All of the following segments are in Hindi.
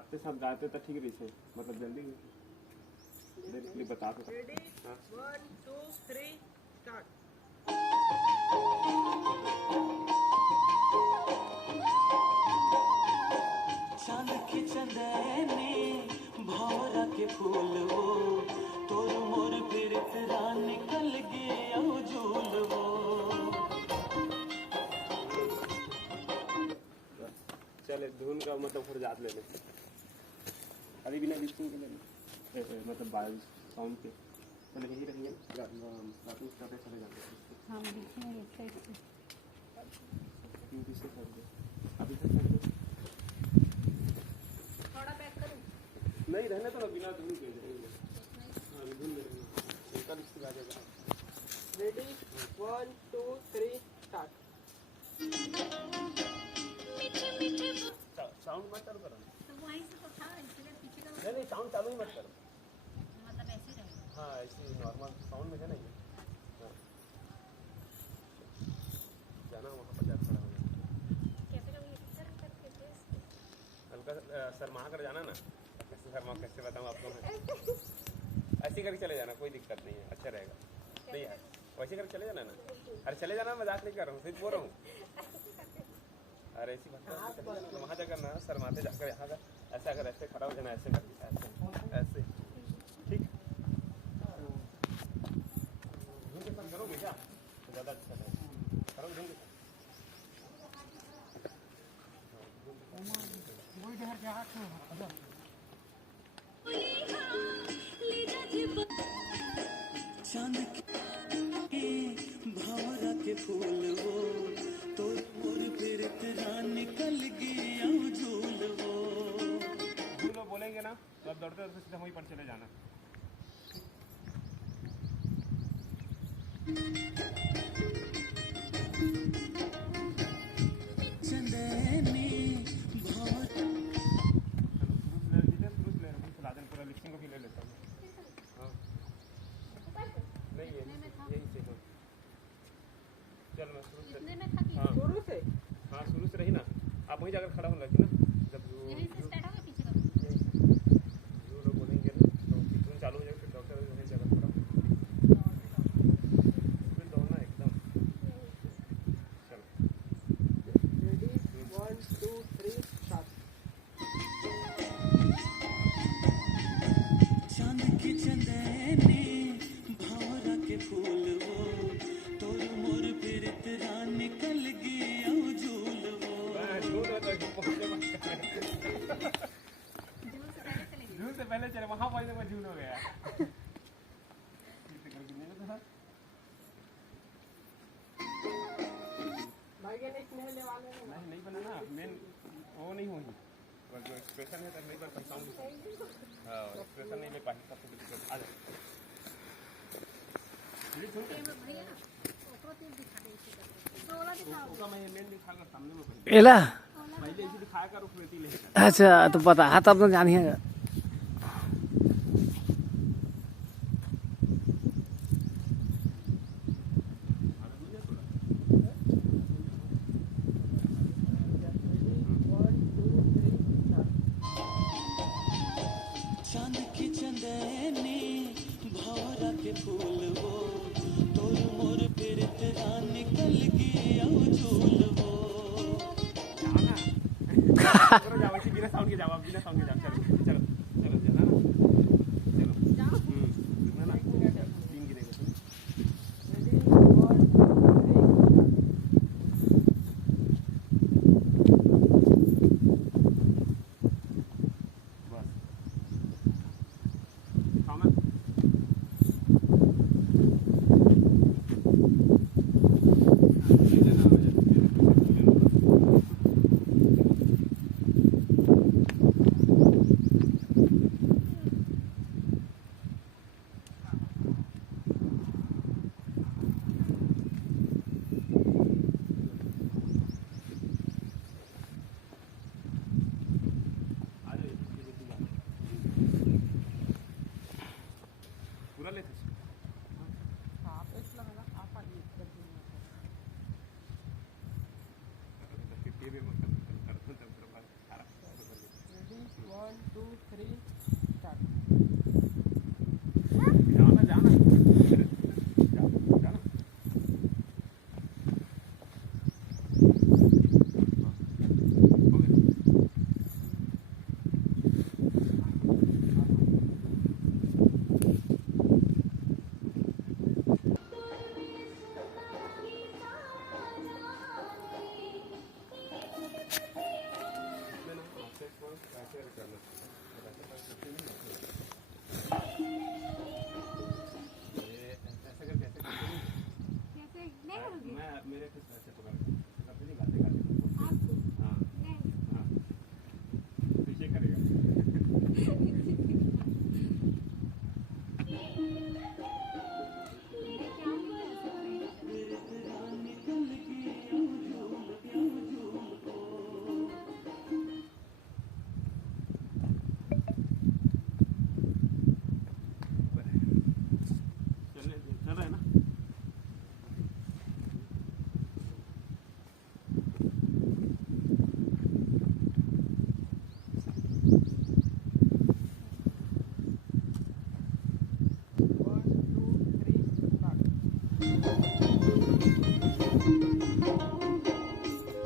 आते सब जाते तो ठीक रही है, मतलब जल्दी देर बता दो। Ready 1 2 3 start. चांद की चंदने भौरा के फूल वो तोर मोर फिरत रान निकल गया झूल वो। चले धुन का मतलब फिर जात ले ले अभी बिना लिपसिंग के ले मतलब बारिश साउंड के चले यही रहिए स्टार्टिंग करते चले जाते हम बीच में एक साइड से क्योंकि से कर दो अभी तक कर दो थोड़ा बैक करूं नहीं रहने तो बिना धुन के रहेंगे। हां धुन ले लेना एक इसके बाद जाएगा। Ready 1 2 3 start. साउंड मत चालू करो तो वहीं से तो था इसलिए पीछे का नहीं साउंड चालू ही मत करो। मतलब ऐसे रहेगा। हाँ ऐसे नॉर्मल साउंड में है ना ये। हाँ जाना वहाँ पर जाकर खड़ा हो जाना कैसे करोगे सर करके हल्का शर्मा कर जाना ना। कैसे शर्मा कैसे बताऊँ आपको मैं ऐसे करके चले जाना कोई दिक्कत नहीं है अच्छा रहेगा। नहीं यार वैसे करके चले जाना ना। अरे चले जाना मजाक नहीं कर रहा हूँ सिर्फ बोल रहा हूँ। अरे ऐसी बात वहाँ जाकर ना शर्माते जाकर यहाँ का ऐसा अगर ऐसे खड़ा हो जाना ऐसे करके ऐसे ऐसे ठीक धुन के साथ करोगे क्या तो ज़्यादा अच्छा रहेगा। करो धुन के साथ चांद के भौरा के फूल वो तोर मोर फिरत रान निकल गया झूल वो। धुन लोग बोलेंगे ना तो अब दौड़ते दौड़ते सीधा वहीं पर चले जाना। चंदने भौर शुरू से ले लादेन पूरा लिपसिंग को भी ले लेता हूँ। हाँ नहीं ये यही से हो चल मैं शुरू से इतने में था कि हाँ शुरू से हाँ शुरू से रही ना आप वहीं जाकर खड़ा होने लगे ना जब यहीं से स्टार्ट होगा पीछे का यहीं से जो लोग बोलेंगे ना तो धुन चालू हो जाएगा फिर डॉक्टर वहीं जाकर खड़ा हो फिर दौड़ना एकदम चलो रेडी 1 2 3 स्टार्ट। चांद की चंदने भौरा के फूल वो तोर मोर फिरत रान निकल गया झूल वो। झूल से पहले चले वहाँ पहुँचने में झूल हो गया। भाई के नेक्स्ट लेने वाले हैं। नहीं बना ना मेन वो नहीं होगी और जो एक्सप्रेशन है तो नहीं कर पाई साउंड हाँ एक्सप्रेशन नहीं ले पाई सबसे दिक्कत आ जाए। भैया ना ओकरो तेल दिखा दे इसी का तो वाला दिखाओ उसका मैं मेन दिखाकर सामने में करूँ एला पहले इसे दिखाया कर रुकती ले अच्छा तो पता है तब तो जानिए चांद की चंदने भौरा के फूल वो तोर मोर फिरत रान निकल गया झूल वो। जाओ इसी बिना साउंड के जाओ बिना साउंड के जाओ चलो चलो चलो जाना ना चलो ना ना तीन गिरेगा तुम रेडी 1 2 बस खाना पूरा लेते आप एक लगा आप आइए कितने भी मतलब करते हैं तब पर खराब रेडी 1 2 3 स्टार्ट। जाना जाना जाना कैसे नहीं होगी मैं मेरे कुछ ऐसे पकड़ करते नहीं गाते गाते आपको हाँ नहीं हाँ पीछे करेगा लेके आऊंगी ऐसे करेंगे चल रहा है ना वन टू थ्री स्टार्ट।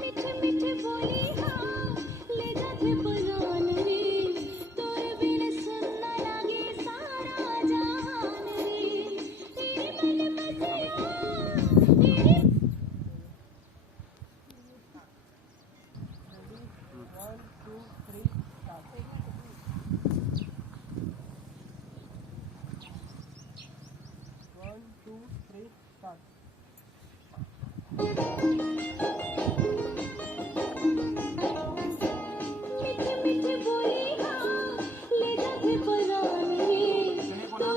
मीठे मीठे बोली हाँ ले जाते बुलान रे तोरे बिन सुनना लागे सारा जहान रे तेरे मन बसिया तेरे मीठे मीठे बोली हाँ ले जाते बुलान रे इतने को ना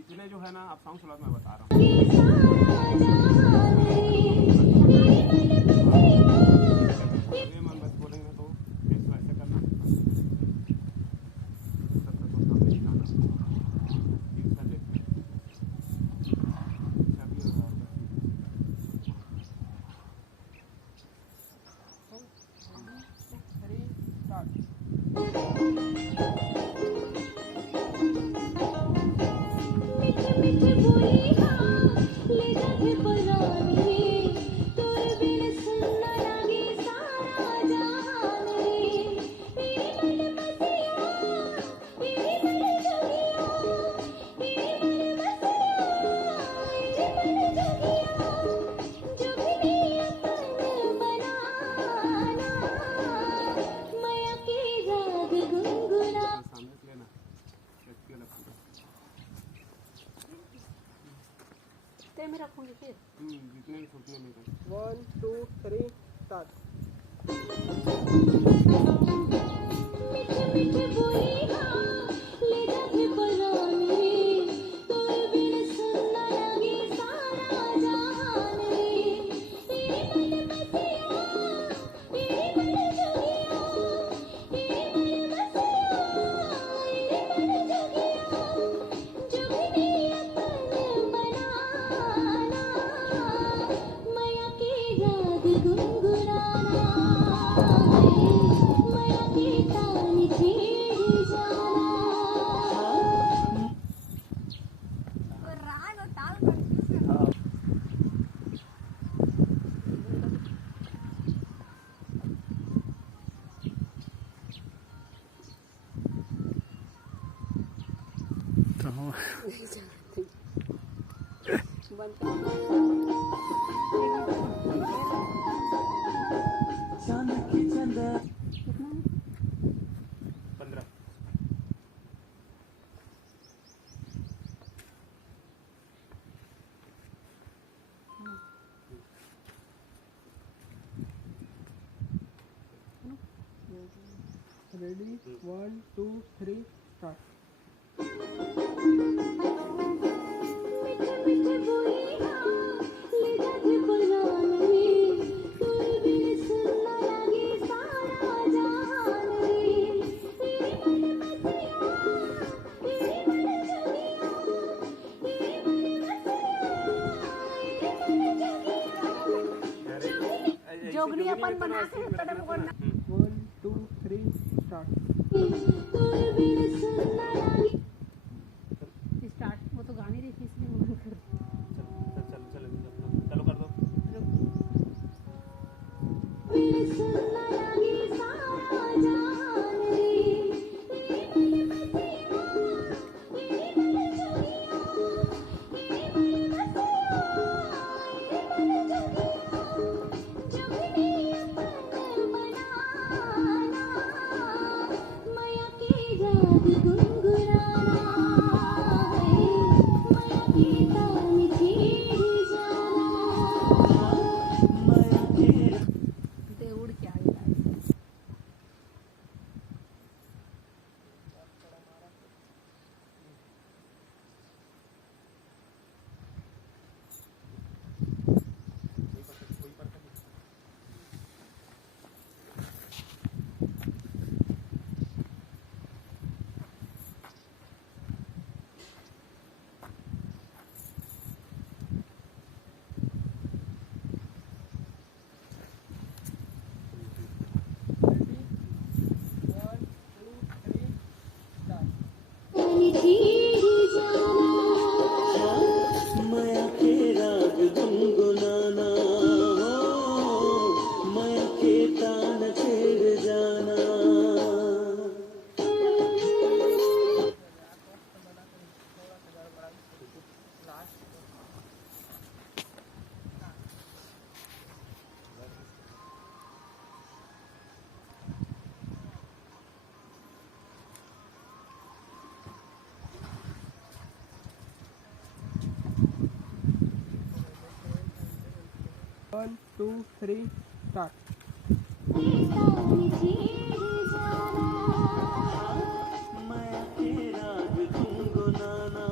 इतने जो है ना आप सॉन्ग सुना मैं बता रहा हूँ ये सारा जहान रे तेरे मन बसिया ये मन बस बोलेंगे तो कैसे ऐसे करना सबका तो सामने ही गाना एक साथ देखते अच्छा भी हो रहा है मीठे मीठे बोली हाँ ले जाते बुलान रे तोरे बिन सुनना लागे सारा जहान रे तेरे मन बसिया तेरे मन जोगिया तेरे मन बसिया तेरे मन जोगिया जोगनी अपन बनाना माया के राग गुनगुना सामने से लेना इसके अलग ते में रखूंगी फिर जितने भी छुट्टियाँ में कर 1 2 3 स्टार्ट। मीठे मीठे बोली हाँ ले जाते बुलान रे तोरे बिन सुनना लागे सारा जहान रे तेरे मन बसिया तेरे मन जोगिया तेरे मन बसिया तेरे मन जोगिया जोगनी अपन बनाना माया के राग गुनगुनाना माया के तान छेड़ जाना और राग और ताल कंफ्यूज कर तो बंद कर। चांद की चंदा 15 रेडी 1 2 3 स्टार्ट। मीठे मीठे बोली हाँ ले जाते बुलान रे तोरे बिन सुनना लागे सारा जहान रे तेरे मन बसिया तेरे मन जोगिया तेरे मन बसिया तेरे मन जोगिया जोगनी अपन बना के तड़प को 1 2 3 स्टार्ट। তোর বিন সুন্না লাগে स्टार्ट वो तो गाने रही थी इसलिए मन कर चल चल चलो कर दो बिन सुन्ना लागे सारा जहान रे तेरे मन बसिया तेरे मन जोगिया तेरे मन बसिया तेरे मन जोगिया जोगने अपन बनाना माया के जाग गुनगुनाना माया के ताल छेड़ जाना माया के दे उड़ के आगे माया के राग गुनगुनाना माया के तान छेड़ जाना वन टू थ्री स्टार्ट माया के राग गुनगुनाना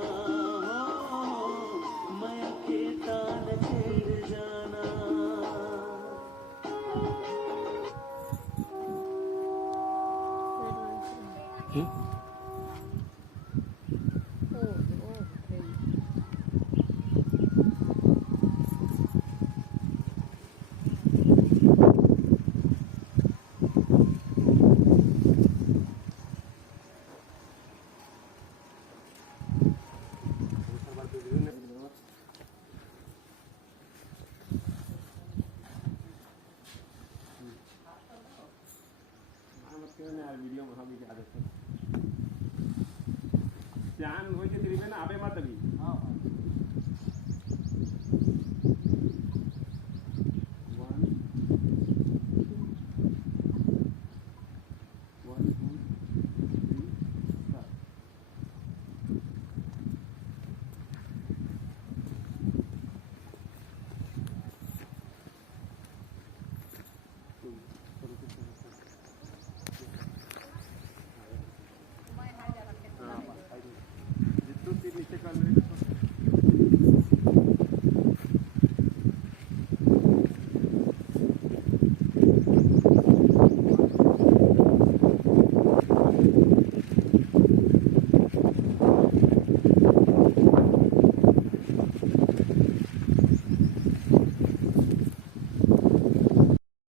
माया के तान छेड़ जाना वीडियो में हम क्या देखते ध्यान हो ना आबे मत अभी